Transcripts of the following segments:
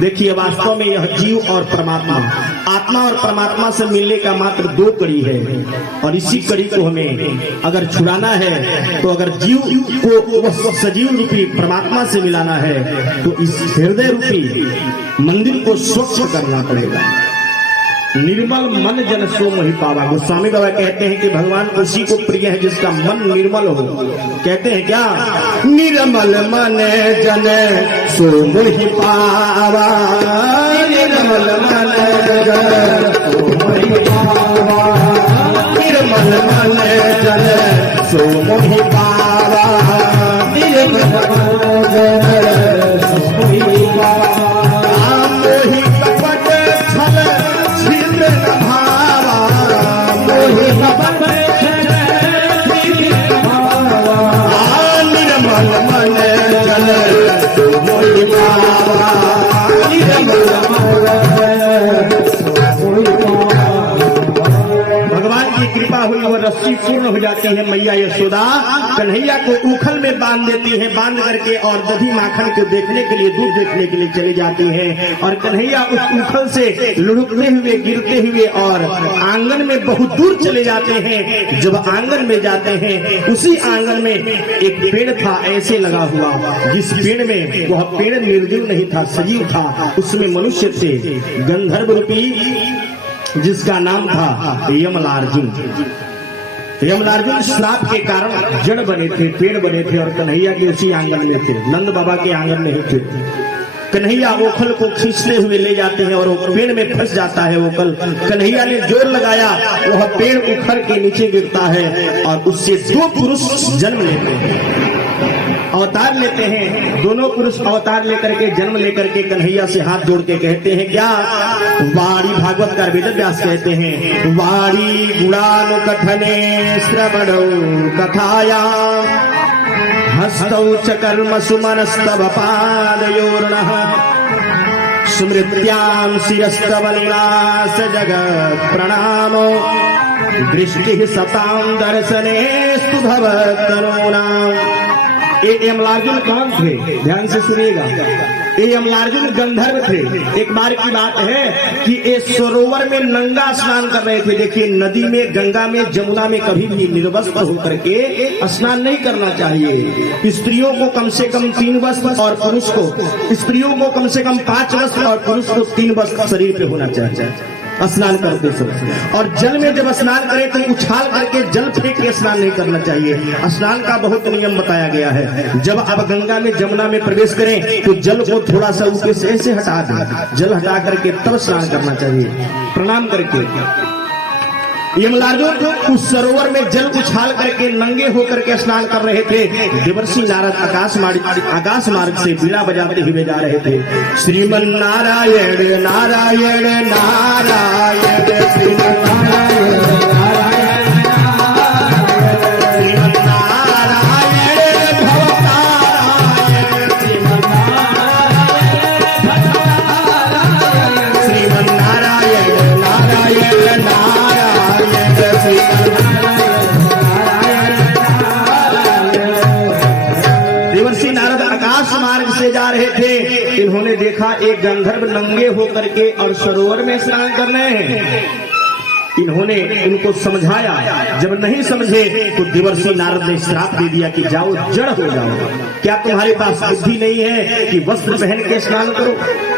देखिए वास्तव में यह जीव और परमात्मा, आत्मा और परमात्मा से मिलने का मात्र दो कड़ी है और इसी कड़ी को हमें अगर छुड़ाना है तो अगर जीव को सजीव रूपी परमात्मा से मिलाना है तो इस हृदय रूपी मंदिर को स्वच्छ करना पड़ेगा। निर्मल मन जन सो मोहि पावा। गोस्वामी बाबा कहते हैं कि भगवान उसी को प्रिय है जिसका मन निर्मल हो। कहते हैं क्या? निर्मल मन जन सो मोहि पावा, निर्मल मन जन सो मोहि पावा, निर्मल मन जन सो मोहि पावा, निर्मल मन जन सो मोहि पावा। भगवान की कृपा हुई और रस्सी पूर्ण हो जाती है। मैया यशोदा कन्हैया को उखल में बांध देती है, बांध करके और दही माखन को देखने के लिए, दूध देखने के लिए चली जाती है और कन्हैया उस उखल से लुढ़कते हुए, गिरते हुए और आंगन में बहुत दूर चले जाते हैं। जब आंगन में जाते हैं उसी आंगन में एक पेड़ था ऐसे लगा हुआ, जिस पेड़ में वह पेड़ निर्जीव नहीं था, सजीव था। उसमें मनुष्य थे, गंधर्व रूपी जिसका नाम था यमलार्जुन। यमलार्जुन श्राप के कारण जड़ बने थे, पेड़ बने थे और कन्हैया के उसी आंगन में थे, नंद बाबा के आंगन में ही थे। कन्हैया ओखल को खींचते हुए ले जाते हैं और वो पेड़ में फंस जाता है ओखल। कन्हैया ने जोर लगाया, वह पेड़ उखड़ के नीचे गिरता है और उससे दो पुरुष जन्म लेते हैं, अवतार लेते हैं। दोनों पुरुष अवतार लेकर के, जन्म लेकर के कन्हैया से हाथ जोड़ के कहते हैं क्या? वाणी भागवत का वेद व्यास कहते हैं, वाणी गुणानु कथने श्रवणौ कथाया हस्तौ च कर्म सुमनस्तव पादयोर्नः स्मृत्यां शिरस्तव निवास जगत् प्रणामो दृष्टि सतां दर्शने भवतनूनाम्। ये यमलार्जुन कौन थे? ध्यान से सुनिएगा। ये यमलार्जुन गंधर्व थे। एक बार की बात है कि ये सरोवर में नंगा स्नान कर रहे थे। देखिए नदी में, गंगा में, जमुना में कभी भी निर्वस्त्र होकर के स्नान नहीं करना चाहिए। स्त्रियों को कम से कम 3 वस्त्र और पुरुष को, स्त्रियों को कम से कम 5 वस्त्र और पुरुष को 3 वस्त्र शरीर पे होना चाहिए स्नान करते समय। और जल में जब स्नान करें तो उछाल करके जल फेंक के स्नान नहीं करना चाहिए। स्नान का बहुत नियम बताया गया है। जब आप गंगा में, जमुना में प्रवेश करें तो जल को थोड़ा सा ऊपर से ऐसे हटा दें, जल हटा करके तब स्नान करना चाहिए, प्रणाम करके। यमलार्जुन उस सरोवर में जल उछाल करके नंगे होकर के स्नान कर रहे थे। देवर्षि नारद आकाश मार्ग से बीड़ा बजाते हुए जा रहे थे। श्रीमन नारायण नारायण नारायण, श्रीमन नारायण नारायण श्रीमन नारायण भवतारायण, श्रीमन नारायण श्रीमन नारायण नारायण नारायण। देवर्षि नारद आकाश मार्ग से जा रहे थे। इन्होंने देखा एक गंधर्व नंगे होकर के और सरोवर में स्नान कर रहे हैं। इन्होंने इनको समझाया, जब नहीं समझे तो देवर्षि नारद ने श्राप दे दिया कि जाओ जड़ हो जाओ। क्या तुम्हारे पास बुद्धि नहीं है कि वस्त्र पहन के स्नान करो?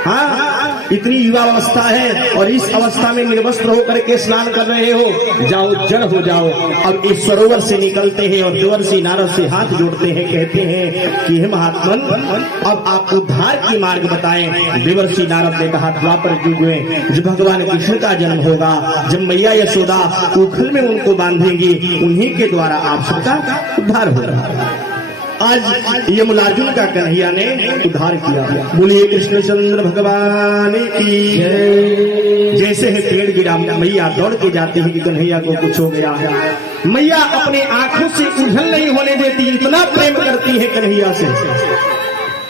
हाँ, इतनी युवा अवस्था है और इस अवस्था में निर्वस्त्र होकर के स्नान कर रहे हो, जाओ जड़ हो जाओ। अब इस सरोवर से निकलते हैं और देवर्षि नारद से हाथ जोड़ते हैं, कहते हैं कि हे महात्मन, अब आप उद्धार की मार्ग बताएं। देवर्षि नारद ने कहा, द्वापर युग में जब भगवान कृष्ण का जन्म होगा, जब मैया यशोदा उखल में उनको बांधेंगी, उन्हीं के द्वारा आप सबका उद्धार होगा। आज यमलार्जुन का कन्हैया ने उद्धार किया। बोलिए कृष्णचंद्र भगवान की। जैसे है पेड़ गिरा, मैया दौड़ के जाती है कि कन्हैया को कुछ हो गया। मैया अपने आंखों से उझल नहीं होने देती, इतना प्रेम करती है कन्हैया से।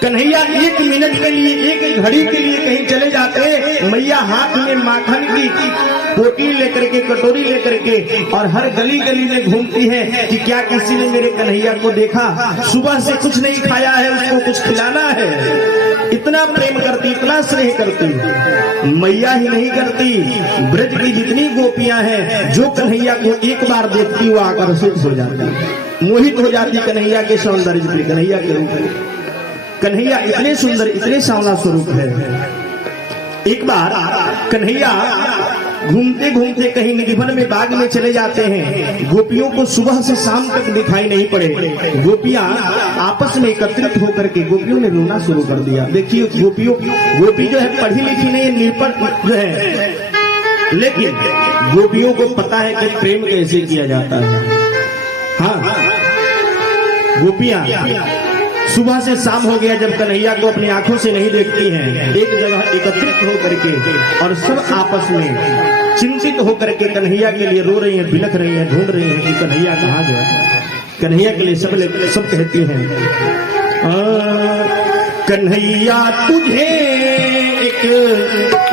कन्हैया 1 मिनट के लिए, 1 घड़ी के लिए कहीं चले जाते, मैया हाथ में माखन की पोटी लेकर के, कटोरी लेकर के और हर गली गली में घूमती है कि क्या किसी ने मेरे कन्हैया को देखा? सुबह से कुछ नहीं खाया है, उसको कुछ खिलाना है। इतना प्रेम करती, इतना स्नेह करती। मैया ही नहीं करती, ब्रज की जितनी गोपियां हैं, जो कन्हैया को एक बार देखती वो आकर्षित हो जाती, मोहित हो जाती कन्हैया के सौंदर्य पर, कन्हैया के रूप में। कन्हैया इतने सुंदर, इतने सांवला स्वरूप है। एक बार कन्हैया घूमते घूमते कहीं निधिवन में बाग में चले जाते हैं। गोपियों को सुबह से शाम तक दिखाई नहीं पड़े। गोपियां आपस में एकत्रित होकर के गोपियों ने रोना शुरू कर दिया। देखिए गोपी जो है पढ़ी लिखी नहीं, निरपट जो है, लेकिन गोपियों को पता है कि प्रेम कैसे किया जाता है। हाँ, गोपियां सुबह से शाम हो गया जब कन्हैया को अपनी आंखों से नहीं देखती हैं, एक जगह एकत्रित होकर के और सब आपस में चिंतित होकर के कन्हैया के लिए रो रही हैं, बिलख रही हैं, ढूंढ रही हैं कि कन्हैया कहाँ गया। कन्हैया के लिए सब कहती हैं, कन्हैया तुझे एक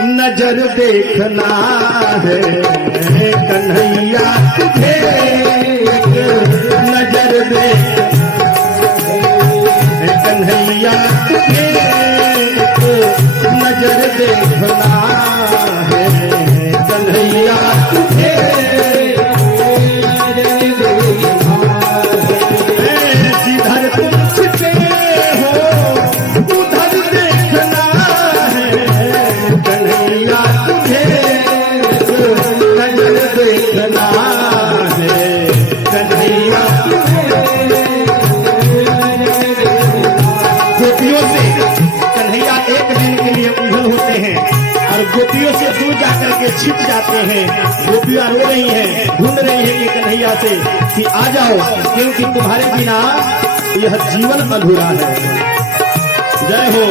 नजर देखना है, कन्हैया तुझे एक नजर देखना, कन्हैया तुझे नजर देखना है, कन्हैया तुझे नजर देखना है, जिधर तुम छिपे हो उधर देखना है, कन्हैया तुझे नजर देखना है, कन्हैया गोपियों से कन्हैया एक दिन के लिए उलझन होते हैं और गोपियों से दूर जाकर के छिप जाते हैं। गोपियां रो रही हैं, ढूंढ रही हैं कि कन्हैया से कि आ जाओ, क्योंकि तुम्हारे बिना यह जीवन अधूरा है। जय हो।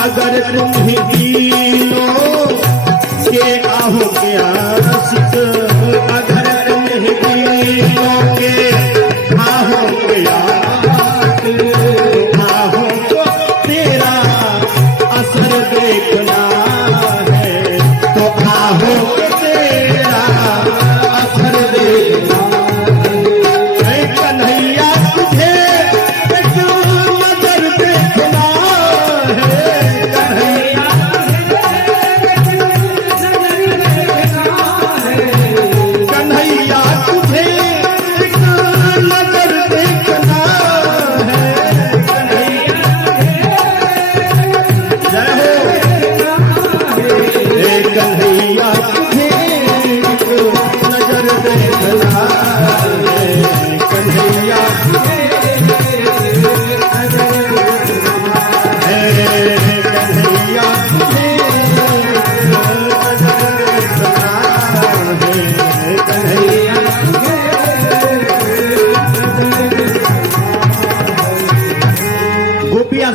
अगर तुम ही दीनों के आहो के आशिक, अगर तुम ही दीनों के आहो के आशिक, आहो तो तेरा असर देखना है, तो आहो तो तेरा असर देखना है, कन्हैया तुझे एक नजर देखना है,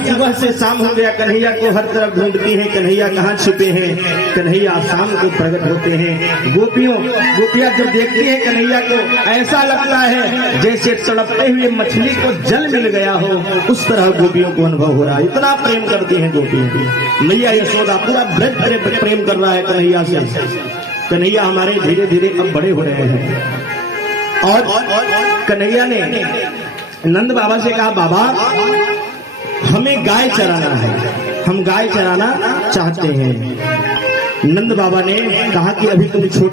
सुबह से शाम हो गया, कन्हैया को हर तरफ ढूंढती हैं, कन्हैया कहाँ छुपे हैं। कन्हैया शाम को प्रकट होते हैं। गोपियां जब देखती हैं कन्हैया को, ऐसा लगता है जैसे तड़पते हुए मछली को जल मिल गया हो, उस तरह गोपियों को अनुभव हो रहा है। इतना प्रेम करती हैं गोपियां। मैया यशोदा पूरा ब्रज प्रेम कर रहा है कन्हैया से। कन्हैया हमारे धीरे धीरे अब बड़े हो रहे हैं और कन्हैया ने नंद बाबा से कहा, बाबा हमें गाय चराना है, हम गाय चराना चाहते हैं। नंद बाबा ने कहा कि अभी तुम छोटे